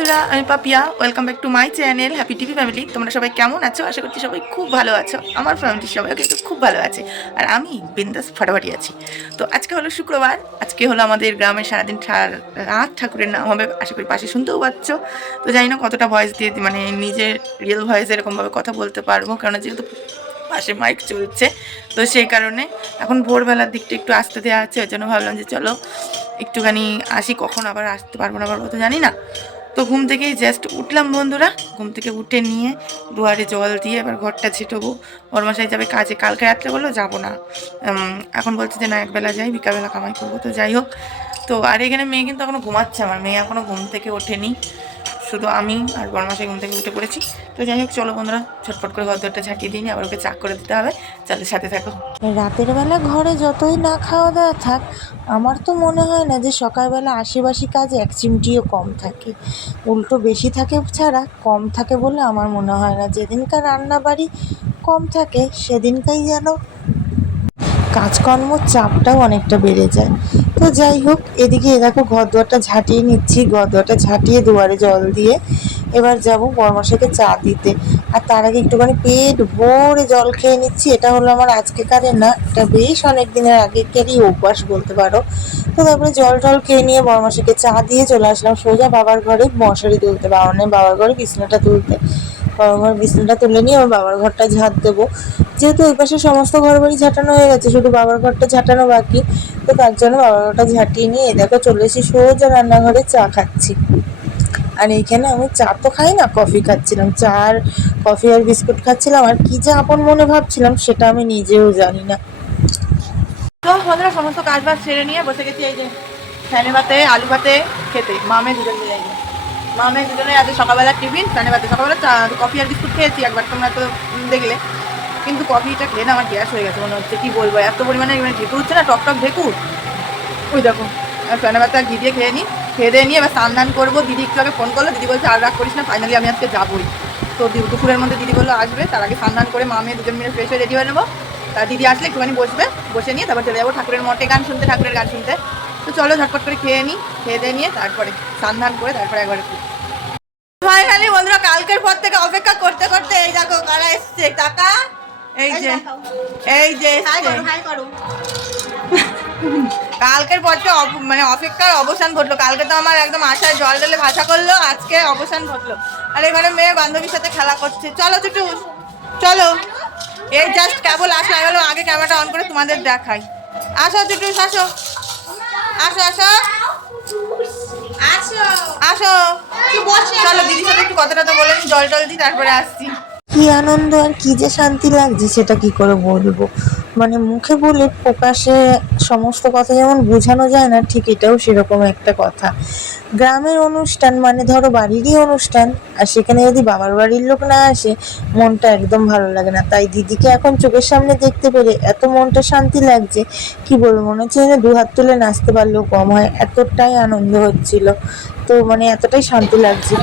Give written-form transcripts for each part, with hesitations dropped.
বন্ধুরা, আমি Papiya. Welcome back to my channel happy TV family. তোমরা সবাই কেমন আছো? আশা করছি সবাই খুব ভালো আছো। আমার ফ্যামিলির সবাই কিন্তু খুব ভালো আছে, আর আমি বিন্দাস ফাটাফাটি আছি। তো আজকে হলো শুক্রবার, আজকে হলো আমাদের গ্রামে সারাদিন রাত ঠাকুরের নাম হবে। আশা করি পাশে শুনতেও পাচ্ছ। তো জানি না কতটা ভয়েস দিয়ে মানে নিজের রিয়েল ভয়েসে এরকমভাবে কথা বলতে পারবো, কারণ যেহেতু পাশে মাইক চলছে, তো সেই কারণে এখন ভোরবেলার দিকটা একটু আসতে দেওয়া আছে। ওই জন্য ভাবলাম যে চলো একটুখানি আসি, কখন আবার আসতে পারবো না পারবো তো জানি না। তো ঘুম থেকেই জাস্ট উঠলাম বন্ধুরা। ঘুম থেকে উঠে নিয়ে দুয়ারে জল দিয়ে এবার ঘরটা ঝেঁটবো। বরমশাই যাবে কাজে, কালকে রাত্রে বললো যাবো না, এখন বলছে যে না একবেলা যাই, বিকালবেলা কামাই করবো। তো যাই হোক, তো আর এখানে মেয়ে কিন্তু এখনও ঘুমাচ্ছে। আমার মেয়ে এখনও ঘুম থেকে ওঠেনি, শুধু আমি আর বরমাসে ঘুম থেকে উঠে পড়েছি। তো যাই হোক চলো বন্ধুরা, ছটফট করে ঘরদরটা ঝাঁটিয়ে দিই, আবার ওকে চাক করে দিতে হবে। চলো সাথে থাকো। রাতের বেলা ঘরে যতই না খাওয়া দাওয়া থাক, আমার তো মনে হয় না যে সকালবেলা আশিবাসি কাজ এক চিমটিও কম থাকে। উল্টো বেশি থাকে ছাড়া কম থাকে বলে আমার মনে হয় না। যেদিনকার রান্না বাড়ি কম থাকে সেদিনকাই যেন কাজকর্মর চাপটাও অনেকটা বেড়ে যায়। তো যাই হোক, এদিকে দেখো ঘর দুয়ারটা ঝাঁটিয়ে নিচ্ছি। ঘর দুয়ারটা ঝাঁটিয়ে দুয়ারে জল দিয়ে এবার যাব বরমশাইকে চা দিতে। আর তার আগে একটুখানি পেট ভরে জল খেয়ে নিচ্ছি। এটা হলো আমার আজকেকারের না, এটা বেশ অনেক দিনের আগেকারই অভ্যাস বলতে পারো। তো তারপরে জল টল খেয়ে নিয়ে বরমশাইকে চা দিয়ে চলে আসলাম সোজা বাবার ঘরে মশারি তুলতে, বাবার ঘরে বিছানাটা তুলতে। বাবার ঘর বিছানাটা তুলে নিয়ে আমার বাবার ঘরটা ঝাঁট দেবো। যেহেতু ওই পাশে সমস্ত ঘর বাড়ি ঝাঁটানো হয়ে গেছে, শুধু বাবার ঘরটা ঝাঁটানো বাকি। তো তার জন্য বাবার ঘরটা ঝাঁটিয়ে নিয়ে দেখো চলে এসেছি সোজা রান্নাঘরে চা খাচ্ছি। আর এইখানে আমি চা তো খাই না, কফি খাচ্ছিলাম। চা আর কফি আর বিস্কুট খাচ্ছিলাম, আর কি যে আপন মনে ভাবছিলাম সেটা আমি নিজেও জানি না। তো বন্ধুরা, সমস্ত কাজ বাজ ছেড়ে নিয়ে বসে গেছি এই যে ফ্যানে ভাতে আলু ভাতে খেতে। মামে দুজন মিলে এই যে মামে দুজনে আজকে সকালবেলা টিফিন ফ্যানে ভাতে। সকালবেলা চা কফি আর বিস্কুট খেয়েছি একবার, তোমরা তো দেখলে। কিন্তু কফিটা খেয়ে না আমার গ্যাস হয়ে গেছে মনে হচ্ছে, কি বলবো, এত পরিমাণে মানে ঢেকুর হচ্ছে না, টক টক ঢেকুর। ওই দেখো, ফ্যানে ভাতে ঘি দিয়ে খেয়ে নিই। খেয়ে দিয়ে নিয়ে এবার স্নান করবো। দিদি একটু আগে ফোন করলো, দিদি বলছে আর রাগ করিস না, ফাইনালি আমি আজকে যাবোই। তো দুপুরের মধ্যে দিদি বললো আসবে, তার আগে স্নান করে মামে দুজন মিলে ফ্রেশ হয়ে রেডি হয়ে নেবো। তা দিদি আসলে একটুখানি বসবে, বসে নিয়ে তারপর চলে যাবো ঠাকুরের মঠে গান শুনতে, ঠাকুরের গান শুনতে। তো চলো ঝটপট করে খেয়ে নিই, খেয়ে দিয়ে নিয়ে তারপরে স্নান করে তারপরে একবারে ফাইনালি বন্ধুরা কালকের পর থেকে অপেক্ষা করতে করতে এই দেখো কারা এসছে। টাকা এই যে কালকের পর থেকে মানে অপেক্ষার অবসান ঘটলো। কালকে তো আমার একদম আশায় জল ঢেলে ভাষা করলো, আজকে অবসান ঘটলো। আর এখানে মেয়ে বান্ধবীর সাথে খেলা করছে। চলো চুটু চলো, এই জাস্ট কেবল আসো, আমি বললাম আগে ক্যামেরাটা অন করে তোমাদের দেখাই। আসো চুটু, আসো আসো আসো আসো আসো, চলো দিদির সাথে একটু কথাটা তো বলে জল টল দিই, তারপরে আসছি। কি আনন্দ আর কি যে শান্তি লাগছে সেটা কি করে বলবো। মানে মুখে বলে প্রকাশে সমস্ত কথা যেমন বোঝানো যায় না, ঠিক এটাও সেরকম একটা কথা। গ্রামের অনুষ্ঠান মানে ধরো বাড়িরই অনুষ্ঠান, আর সেখানে যদি বাবার বাড়ির লোক না আসে মনটা একদম ভালো লাগে না। তাই দিদিকে এখন চোখের সামনে দেখতে পেরে এত মনটা শান্তি লাগছে, কি বলবো, মনে হচ্ছে যেন দু হাত তুলে নাচতে পারলেও কম হয়, এতটাই আনন্দ হচ্ছিল। তো মানে এতটাই শান্তি লাগছিল।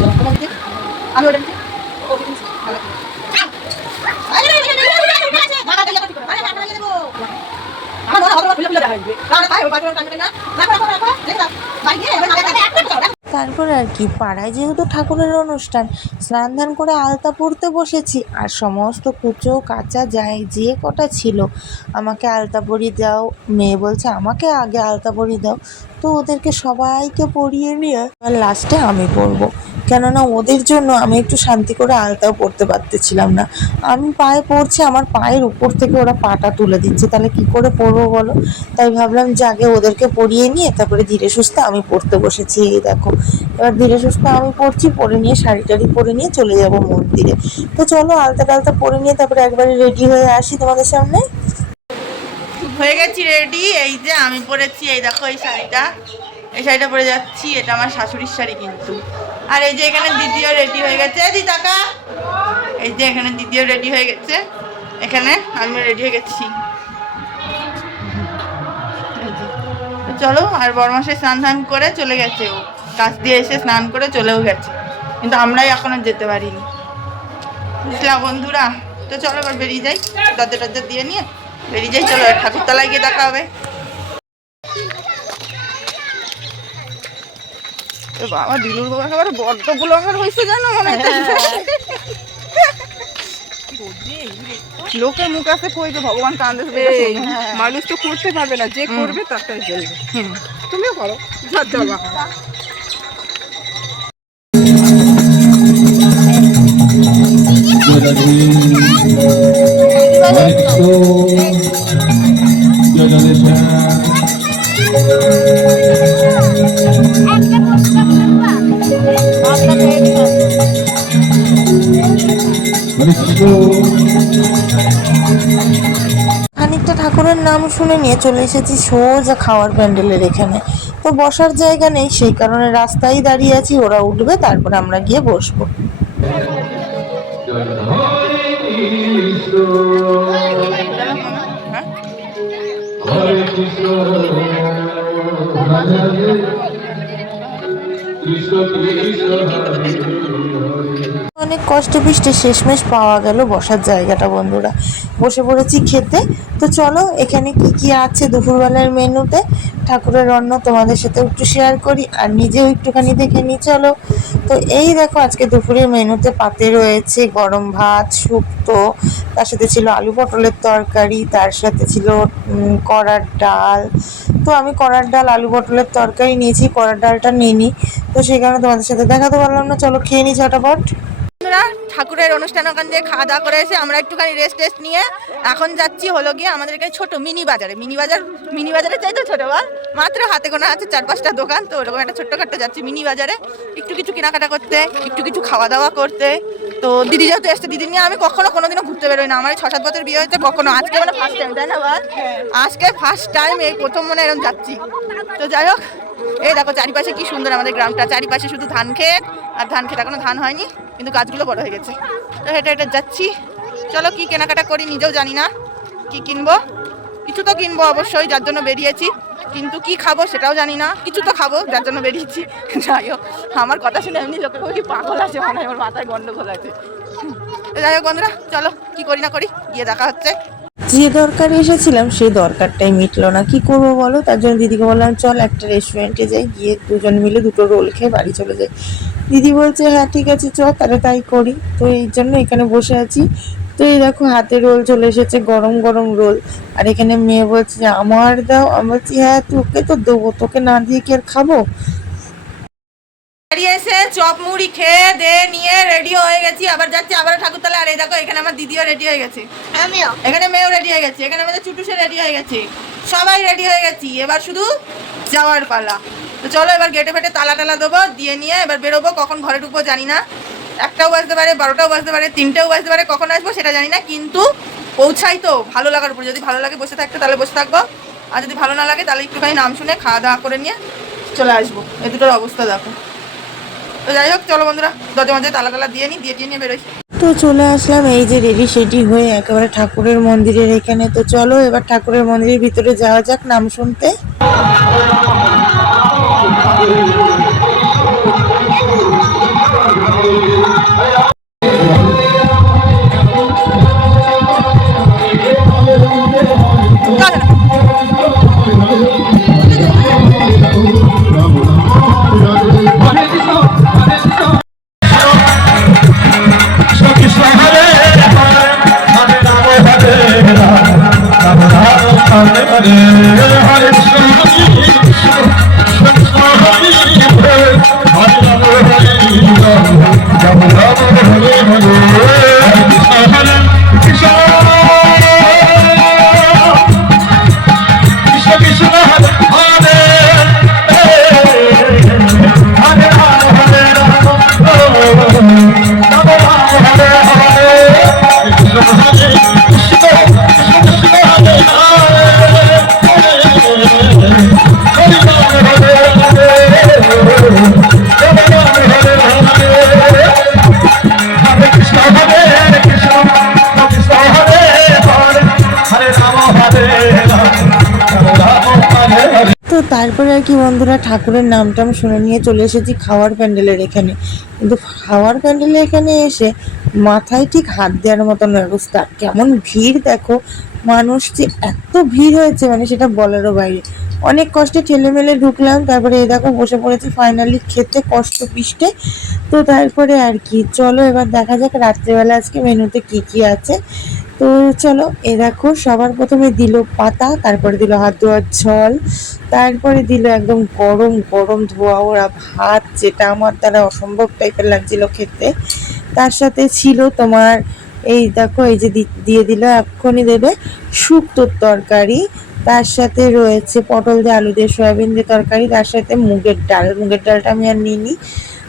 তারপরে আর কি, পাড়ায় যেহেতু ঠাকুরের অনুষ্ঠান, স্নান ধান করে আলতা পরতে বসেছি। আর সমস্ত কুচো কাঁচা যায় যে কটা ছিল আমাকে আলতা পরিয়ে দাও, মেয়ে বলছে আমাকে আগে আলতা পরিয়ে দাও। তো ওদেরকে সবাইকে পরিয়ে নিয়ে আর লাস্টে আমি পরবো, কেননা ওদের জন্য আমি একটু শান্তি করে আলতাও পরতে পারতেছিলাম না। আমি পায়ে পড়ছি, আমার পায়ের উপর থেকে ওরা পাটা তুলে দিচ্ছে, তাহলে কি করে পরবো বলো। তাই ভাবলাম যে আগে ওদেরকে পরিয়ে নিয়ে তারপরে ধীরে সুস্থে আমি পড়তে বসেছি। এই দেখো, এবার ধীরে সুস্থে আমি পড়ছি, পরে নিয়ে শাড়ি টাড়ি পরে নিয়ে চলে যাব মন্দিরে। তো চলো আলতা টালতা পরে নিয়ে তারপরে একবারে রেডি হয়ে আসি তোমাদের সামনে। হয়ে গেছি রেডি। এই যে আমি পরেছি, এই দেখো এই শাড়িটা, এই শাড়িটা পরে যাচ্ছি। এটা আমার শাশুড়ির শাড়ি কিন্তু। আর এই যে এখানে দিদিও রেডি হয়ে গেছে, দি টাকা। এই যে এখানে দিদিও রেডি হয়ে গেছে, এখানে আমিও রেডি হয়ে গেছি। চলো, আর বড়মাসে স্নান ধান করে চলে গেছে, ও কাজ দিয়ে এসে স্নান করে চলেও গেছে, কিন্তু আমরাই এখনো যেতে পারিনি, বুঝলাম বন্ধুরা। তো চলো এবার বেরিয়ে যাই, দরজা টরজা দিয়ে নিয়ে বেরিয়ে যাই। চলো ঠাকুরতলায় গিয়ে দেখা হবে। বাবা দিলুর বাবা একেবারে বড্ড ব্লগার হয়েছে জানো মনে হচ্ছে। লোকের মুখ আছে কই যে ভগবান কান্দে, মানুষ তো করতে পারবে না, যে করবে তারটাই চলবে। তুমিও করো, চলো। খানিকটা ঠাকুরের নাম শুনে নিয়ে চলে এসেছি সোজা খাওয়ার প্যান্ডেলের এখানে। তো বসার জায়গা নেই, সেই কারণে রাস্তায় দাঁড়িয়ে আছি, ওরা উঠবে তারপরে আমরা গিয়ে বসবো। অনেক কষ্টে পিষ্টে শেষমেশ পাওয়া গেল বসার জায়গাটা বন্ধুরা। বসে পড়েছি খেতে। তো চলো এখানে কি কি আছে দুপুরবেলার মেনুতে, ঠাকুরের অন্ন তোমাদের সাথে একটু শেয়ার করি আর নিজেও একটুখানি দেখে নিই চলো। তো এই দেখো আজকে দুপুরের মেনুতে পাতে রয়েছে গরম ভাত, শুক্তো, তার সাথে ছিল আলু পটলের তরকারি, তার সাথে ছিল কড়ার ডাল। তো আমি কড়ার ডাল আলু পটলের তরকারি নিয়েছি, কড়ার ডালটা নিইনি, তো সেই কারণে তোমাদের সাথে দেখাতে পারলাম না। চলো খেয়ে নিই ঝটাপট। ঠাকুরের অনুষ্ঠান ওখান থেকে খাওয়া দাওয়া করে এসে আমরা একটুখানি রেস্ট নিয়ে এখন যাচ্ছি হলো গিয়ে আমাদের এখানে ছোট মিনি বাজারে চাই তো ছোট বা মাত্র হাতে গোনা আছে 4-5টা দোকান, তো ওরকম একটা ছোট্টখাট্ট যাচ্ছি মিনি বাজারে একটু কিছু কেনাকাটা করতে, একটু কিছু খাওয়া দাওয়া করতে। তো দিদি যেহেতু এসছে, দিদি নিয়ে আমি কোনোদিনও ঘুরতে বেরোই না, আমার 6-7 বছর বিয়ে হয়েছে, কখনো আজকে মানে ফার্স্ট টাইম, তাই না বা আজকে ফার্স্ট টাইম এই প্রথম মনে এরকম যাচ্ছি। তো যাই হোক, এই দেখো চারিপাশে কি সুন্দর আমাদের গ্রামটা, চারিপাশে শুধু ধান ক্ষেত আর ধান ক্ষেত, এখনো ধান হয়নি কিন্তু গাছগুলো বড় হয়ে গেছে। তো হেঁটে হেঁটে যাচ্ছি, চলো কি কেনাকাটা করি নিজেও জানি না, কি কিনবো, কিছু তো কিনবো অবশ্যই যার জন্য বেরিয়েছি, কিন্তু কি খাবো সেটাও জানি না, কিছু তো খাবো যার জন্য বেরিয়েছি। যাই হোক, আমার কথা শুনে এমনি লোকে কি পাগল আছে মনে হয়, আমার মাথায় গন্ডগোল আছে। যাই হোক বন্ধুরা, চলো কি করি না করি গিয়ে দেখা হচ্ছে। যে দরকারে এসেছিলাম সেই দরকারটাই মিটলো না, কি করবো বলো। তার জন্য দিদিকে বললাম চল একটা রেস্টুরেন্টে যাই, গিয়ে দুজন মিলে 2টো রোল খেয়ে বাড়ি চলে যাই। দিদি বলছে হ্যাঁ ঠিক আছে চ, তাহলে তাই করি। তো এই জন্য এখানে বসে আছি। তো এই দেখো হাতে রোল চলে এসেছে, গরম গরম রোল। আর এখানে মেয়ে বলছে যে আমার দাও, আমি বলছি হ্যাঁ তোকে তো দেবো, তোকে না দিয়ে কি আর খাবো। বেরিয়ে এসে চপ মুড়ি খেয়ে দে নিয়ে রেডি হয়ে গেছি, আবার যাচ্ছি আবার ঠাকুরতলা। আর এই দেখো এখানে আমার দিদিও রেডি হয়ে গেছে, এখানে মেয়েও রেডি হয়ে গেছে, এখানে আমাদের চুটুসে রেডি হয়ে গেছে, সবাই রেডি হয়ে গেছি, এবার শুধু যাওয়ার পালা। তো চলো এবার গেটে ফেটে তালা টালা দেবো, দিয়ে নিয়ে এবার বেরোবো। কখন ঘরে ঢুকবো জানি না, 1টাও বাজতে পারে, 12টাও বাজতে পারে, 3টেও বাজতে পারে, কখন আসবো সেটা জানি না, কিন্তু পৌঁছাই তো ভালো লাগার উপর। যদি ভালো লাগে বসে থাকতে তাহলে বসে থাকবো, আর যদি ভালো না লাগে তাহলে একটুখানি নাম শুনে খাওয়া দাওয়া করে নিয়ে চলে আসবো। এই দুটোর অবস্থা দেখো। তো যাই হোক চলো বন্ধুরা, দরজা মাঝে তালা টালা দিয়ে নিয়ে বেরোই। তো চলে আসলাম এই যে রেডি সেডি হয়ে একেবারে ঠাকুরের মন্দিরের এখানে। তো চলো এবার ঠাকুরের মন্দিরের ভিতরে যাওয়া যাক নাম শুনতে। তো তারপরে আর কি বন্ধুরা ঠাকুরের নামটাম শুনে নিয়ে চলে এসেছি খাওয়ার প্যান্ডেলের এখানে। কিন্তু খাওয়ার প্যান্ডেলের এখানে এসে মাথায় ঠিক হাত দেওয়ার মতন অবস্থা, কেমন ভিড় দেখো, মানুষ যে এত ভিড় হয়েছে মানে সেটা বলারও বাইরে। অনেক কষ্টে ঠেলেমেলে ঢুকলাম, তারপরে এই দেখো বসে পড়েছি ফাইনালি খেতে কষ্ট পিষ্টে। তো তারপরে আর কি, চলো এবার দেখা যাক রাত্রেবেলা আজকে মেনুতে কি কি আছে। তো চলো, এ দেখো সবার প্রথমে দিল পাতা, তারপরে দিল হাত ধোয়ার জল, তারপরে দিল একদম গরম গরম ধোয়া ওরা ভাত, যেটা আমার দ্বারা অসম্ভব টাইপের লাগছিল খেতে। তার সাথে ছিল তোমার, এই দেখো এই যে দিয়ে দিল, এক্ষুনি দেবে শুক্তোর তরকারি, তার সাথে রয়েছে পটল দিয়ে আলু দিয়ে সয়াবিন দিয়ে তরকারি, তার সাথে মুগের ডাল, মুগের ডালটা আমি আর নিইনি,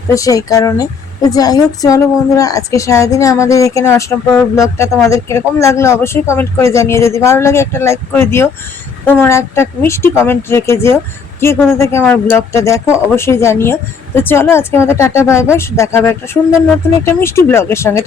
তো সেই কারণে। তো যাই হোক, চলো বন্ধুরা, আজকে সারাদিনে আমাদের এখানে অষ্টম প্রহর ব্লগটা তোমাদের কিরকম লাগলো অবশ্যই কমেন্ট করে জানিয়ে, যদি ভালো লাগে একটা লাইক করে দিও, তোমার একটা মিষ্টি কমেন্ট রেখে যেও, কে কোথা থেকে আমার ব্লগটা দেখো অবশ্যই জানিও। তো চলো আজকে আমাদের টাটা বাই বাই, দেখা হবে একটা সুন্দর নতুন একটা মিষ্টি ব্লগের সঙ্গে।